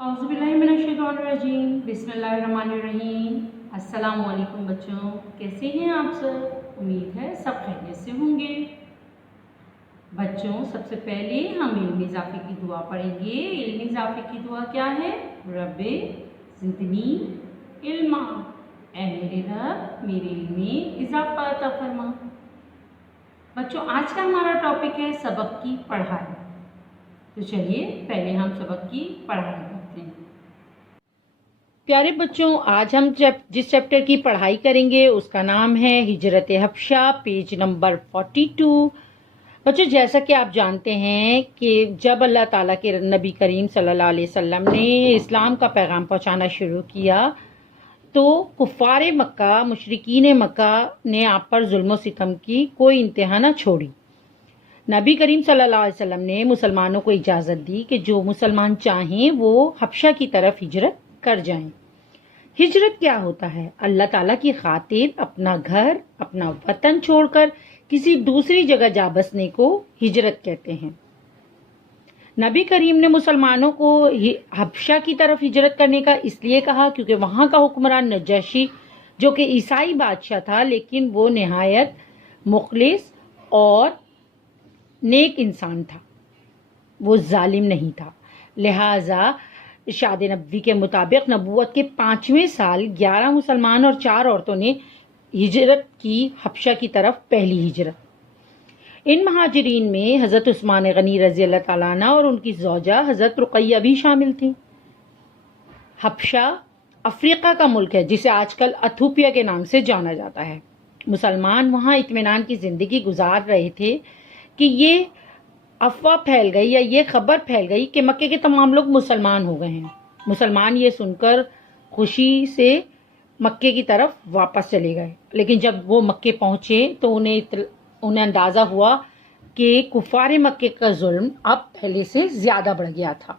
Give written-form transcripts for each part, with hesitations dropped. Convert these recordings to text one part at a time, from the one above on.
औज़ुबिल्लाहिमिनश्शैतानिर्रजीम बिस्मिल्लाहिर्रहमानिर्रहीम। अस्सलामु अलैकुम बच्चों, कैसे हैं आप सब? उम्मीद है सब खैरियत से होंगे। बच्चों, सबसे पहले हम इल्म इज़ाफ़े की दुआ पढ़ेंगे। इल्म इज़ाफ़े की दुआ क्या है? रब्बे ज़िदनी इल्मा, ऐ मेरे रब मेरे इल्म में इज़ाफ़ा अता फरमा। बच्चों, आज का हमारा टॉपिक है सबक की पढ़ाई। तो चलिए पहले हम सबक की पढ़ाई करते हैं। प्यारे बच्चों, आज हम जिस चैप्टर की पढ़ाई करेंगे उसका नाम है हिजरत हबशा, पेज नंबर 42। बच्चों, जैसा कि आप जानते हैं कि जब अल्लाह ताला के नबी करीम सल्लल्लाहु अलैहि वसल्लम ने इस्लाम का पैगाम पहुंचाना शुरू किया तो कुफ़ार मक्का, मुशरिकीन मक्का ने आप पर जुल्म सितम की कोई इंतहा न छोड़ी। नबी करीम सल्लल्लाहु अलैहि वसल्लम ने मुसलमानों को इजाज़त दी कि जो मुसलमान चाहें वो हबशा की तरफ हिजरत कर जाएं। हिजरत क्या होता है? अल्लाह ताला की खातिर अपना घर, अपना वतन छोड़कर किसी दूसरी जगह जा बसने को हिजरत कहते हैं। नबी करीम ने मुसलमानों को हबशा की तरफ हिजरत करने का इसलिए कहा क्योंकि वहां का हुक्मरान नजाशी, जो कि ईसाई बादशाह था, लेकिन वो निहायत मुखलिस और नेक इंसान था, वो जालिम नहीं था। लिहाजा इरशाद नबवी के मुताबिक नबूवत के 5वें साल 11 मुसलमान और 4 औरतों ने हिजरत की हबशा की तरफ, पहली हिजरत। इन महाजिरीन में हज़रत उस्मान गनी रज़ी अल्लाह ताला अन्हु और उनकी ज़ौजा हज़रत रुक़ैया भी शामिल थी। हबशा अफ्रीका का मुल्क है जिसे आजकल इथियोपिया के नाम से जाना जाता है। मुसलमान वहाँ इत्मीनान की ज़िंदगी गुजार रहे थे कि ये अफवाह फैल गई या ये खबर फैल गई कि मक्के के तमाम लोग मुसलमान हो गए हैं। मुसलमान ये सुनकर खुशी से मक्के की तरफ वापस चले गए, लेकिन जब वो मक्के पहुंचे तो उन्हें अंदाज़ा हुआ कि कुफार मक्के का जुल्म अब पहले से ज़्यादा बढ़ गया था।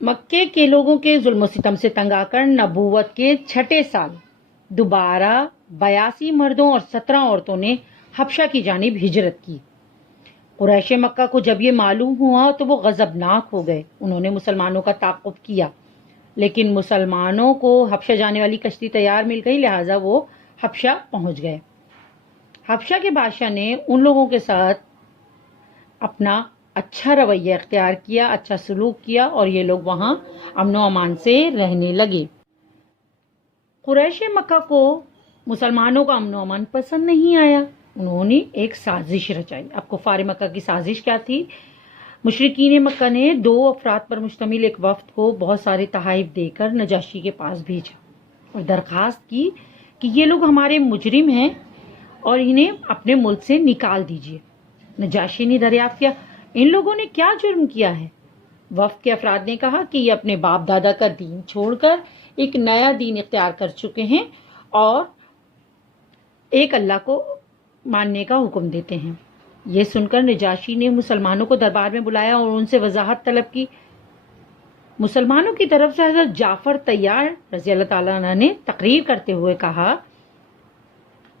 मक्के के लोगों के जुल्म सितम से तंग आकर नबूवत के 6ठे साल दोबारा 82 मर्दों और 17 औरतों ने हबशा की जानिब हिजरत की। कुरैश मक्का को जब ये मालूम हुआ तो वो गज़बनाक हो गए। उन्होंने मुसलमानों का ताक़ुब किया, लेकिन मुसलमानों को हबशा जाने वाली कश्ती तैयार मिल गई, लिहाजा वो हबशा पहुंच गए। हबशा के बादशाह ने उन लोगों के साथ अपना अच्छा रवैया इख्तियार किया, अच्छा सलूक किया और ये लोग वहां अमन व अमान से रहने लगे। कुरैश मक्का को मुसलमानों का अमन व अमान पसंद नहीं आया। उन्होंने एक साजिश रचाई। अब कुफार मक्का की साजिश क्या थी? मुशरिकीन मक्का ने 2 अफराद पर मुश्तमिल एक वफ्द को बहुत सारे तहाइफ देकर नजाशी के पास भेजा और दरख्वास्त की कि ये लोग हमारे मुजरिम हैं और इन्हें अपने मुल्क से निकाल दीजिए। नजाशी ने दरियाफ्त किया, इन लोगों ने क्या जुर्म किया है? वफ्द के अफराद ने कहा कि ये अपने बाप दादा का दीन छोड़कर एक नया दीन इख्तियार कर चुके हैं और एक अल्लाह को मानने का हुक्म देते हैं। ये सुनकर नजाशी ने मुसलमानों को दरबार में बुलाया और उनसे वजाहत तलब की। मुसलमानों की तरफ से हज़रत जाफर तैयार रज़ी अल्लाह ताला अन्हु ने तकरीर करते हुए कहा,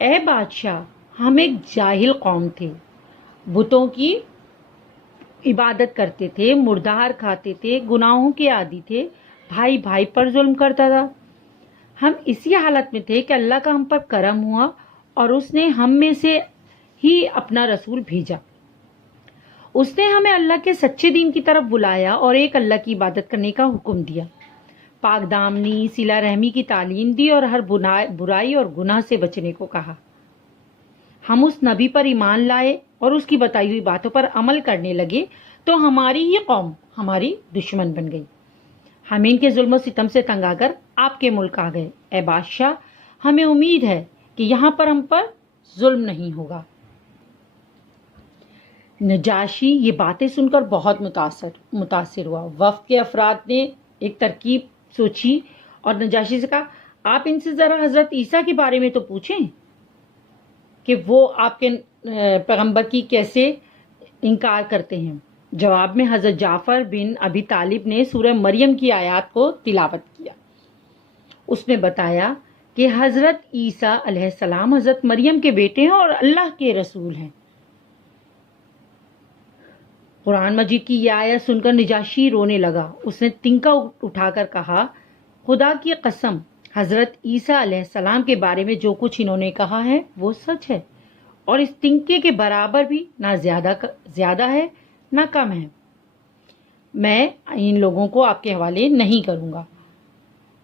ए बादशाह, हम एक जाहिल कौम थे, बुतों की इबादत करते थे, मुर्दार खाते थे, गुनाहों के आदी थे, भाई भाई पर जुल्म करता था। हम इसी हालत में थे कि अल्लाह का हम पर करम हुआ और उसने हम में से ही अपना रसूल भेजा। उसने हमें अल्लाह के सच्चे दीन की तरफ बुलाया और एक अल्लाह की इबादत करने का हुक्म दिया, पाक दामनी, सिला रहमी की तालीम दी और हर बुराई और गुनाह से बचने को कहा। हम उस नबी पर ईमान लाए और उसकी बताई हुई बातों पर अमल करने लगे तो हमारी ही कौम हमारी दुश्मन बन गई। हम इनके जुल्म सितम से तंग आकर आपके मुल्क आ गए। ए बादशाह, हमें उम्मीद है कि यहाँ पर हम पर जुल्म नहीं होगा। नजाशी ये बातें सुनकर बहुत मुतासिर हुआ। वफ्द के अफराद ने एक तरकीब सोची और नजाशी से कहा, आप इनसे ज़रा हज़रत ईसा के बारे में तो पूछें कि वो आपके पैगंबर की कैसे इनकार करते हैं। जवाब में हज़रत जाफ़र बिन अबी तालिब ने सूरह मरियम की आयत को तिलावत किया। उसमें बताया कि हज़रत ईसा अलैहिस्सलाम हज़रत मरियम के बेटे हैं और अल्लाह के रसूल हैं। قرآن مجید کی یہ آیت سن کر نجاشی رونے لگا. اس نے تنکا اٹھا کر کہا، خدا کی قسم، حضرت عیسیٰ علیہ السلام کے بارے میں جو کچھ انہوں نے کہا ہے وہ سچ ہے، اور اس تنکے کے برابر بھی نہ زیادہ ہے نہ کم ہے. میں ان لوگوں کو آپ کے حوالے نہیں کروں گا.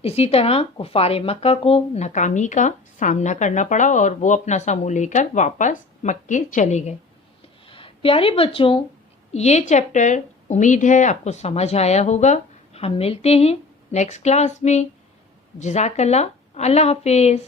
اسی طرح کفار مکہ کو ناکامی کا سامنا کرنا پڑا اور وہ اپنا ساموں لے کر واپس مکے چلے گئے. پیارے بچوں، یہ چیپٹر امید ہے آپ کو سمجھ آیا ہوگا. ہم ملتے ہیں نیکسٹ کلاس میں. جزاک اللہ. اللہ حافظ.